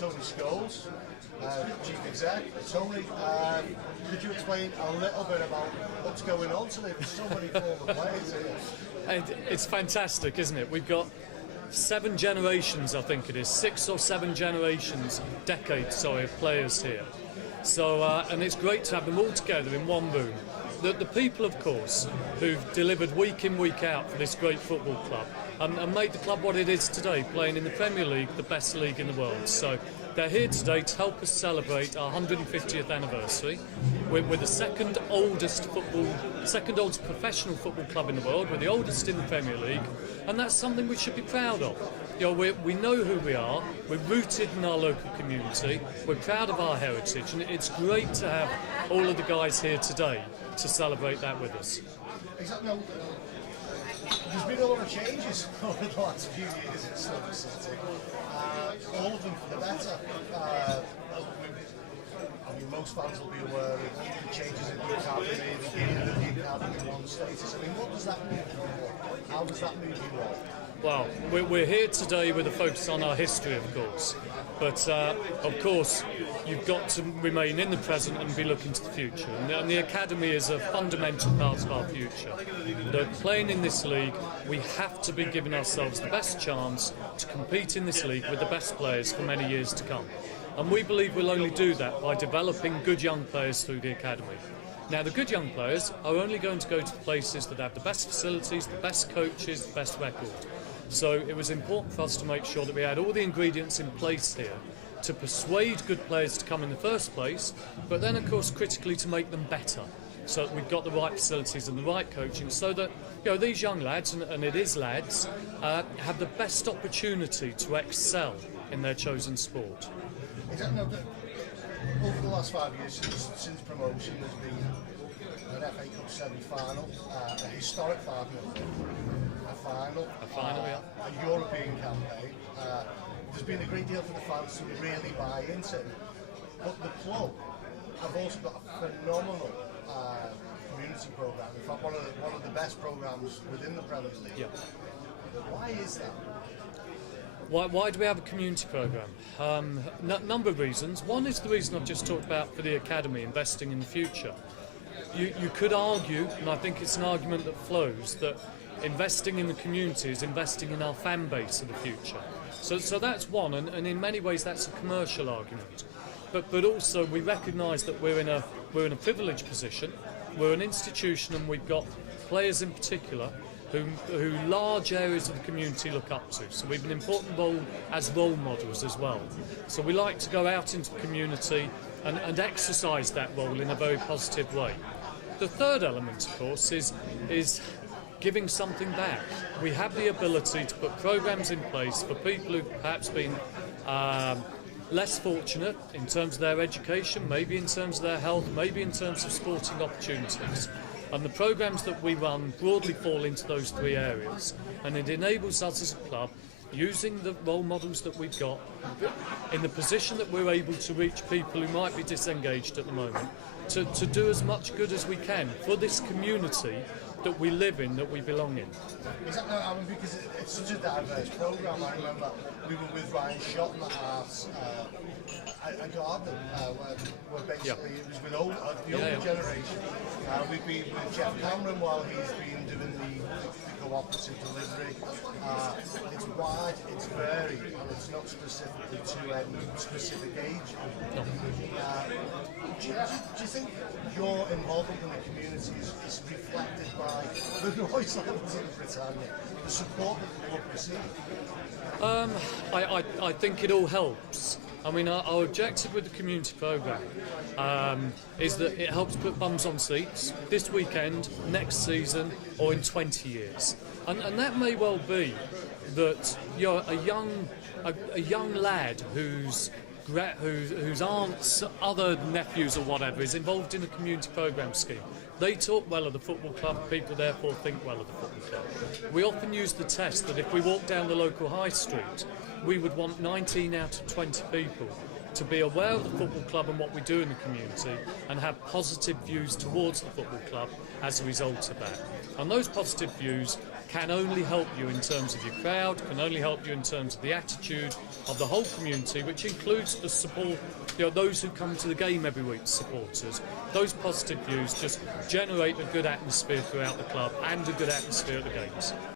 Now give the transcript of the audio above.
Tony Scholes, Chief Exec. Tony, could you explain a little bit about what's going on today? There's so many former players here. It's fantastic, isn't it? We've got 7 generations, I think it is, 6 or 7 generations, decades, of players here. So, and it's great to have them all together in one room. The people, of course, who've delivered week in, week out for this great football club and made the club what it is today, playing in the Premier League, the best league in the world. So they're here today to help us celebrate our 150th anniversary. We're the second oldest professional football club in the world. We're the oldest in the Premier League, and that's something we should be proud of. We know who we are. We're rooted in our local community. We're proud of our heritage, and it's great to have all of the guys here today to celebrate that with us. Exactly. Now, there's been a lot of changes over the last few years at Stoke City. All of them for the better. I mean, most fans will be aware of the changes in the academy, the beginning of the academy one status. I mean, what does that mean for you? How does that move you on? Well, we're here today with a focus on our history, of course. But, of course, you've got to remain in the present and be looking to the future. And the academy is a fundamental part of our future. Playing in this league, we have to be giving ourselves the best chance to compete in this league with the best players for many years to come. And we believe we'll only do that by developing good young players through the academy. Now, the good young players are only going to go to places that have the best facilities, the best coaches, the best record. So it was important for us to make sure that we had all the ingredients in place here to persuade good players to come in the first place, but then, of course, critically to make them better. So that we've got the right facilities and the right coaching, so that these young lads, and it is lads, have the best opportunity to excel in their chosen sport. Exactly. Over the last 5 years since promotion, there's been an FA Cup semi-final, a historic final, a European campaign. There's been a great deal for the fans to really buy into. But the club have also got a phenomenal community programme. In fact, one of the best programmes within the Premier League. Yeah. Why is that? Why do we have a community programme? Number of reasons. One is the reason I've just talked about for the academy, investing in the future. You could argue, and I think it's an argument that flows, that investing in the community is investing in our fan base of the future. So that's one, and in many ways that's a commercial argument. But also we recognise that we're in a privileged position. We're an institution, and we've got players in particular who large areas of the community look up to. So we've an important role as role models as well. So we like to go out into the community and exercise that role in a very positive way. The third element, of course, is giving something back. We have the ability to put programs in place for people who've perhaps been less fortunate in terms of their education, maybe in terms of their health, maybe in terms of sporting opportunities. And the programmes that we run broadly fall into those 3 areas. And it enables us as a club, using the role models that we've got, in the position that we're able to reach people who might be disengaged at the moment, to do as much good as we can for this community that we live in, that we belong in. Exactly, because it's such a diverse programme. I remember we were with Ryan Shotton at Garden, where basically it was with the older generation. We've been with Jeff Cameron while he's been doing the cooperative delivery. It's wide, it's varied, and it's not specifically to any specific age. No. Do you think your involvement in the community is reflected by the noise levels in Britannia, the support that the club receive? I think it all helps. I mean, our objective with the community programme is that it helps put bums on seats this weekend, next season, or in 20 years. And that may well be that a young lad whose aunts, other nephews or whatever is involved in a community programme scheme. They talk well of the football club, people therefore think well of the football club. We often use the test that if we walk down the local high street, we would want 19 out of 20 people to be aware of the football club and what we do in the community and have positive views towards the football club as a result of that. And those positive views can only help you in terms of your crowd, can only help you in terms of the attitude of the whole community, which includes the support, those who come to the game every week, supporters. Those positive views just generate a good atmosphere throughout the club and a good atmosphere at the games.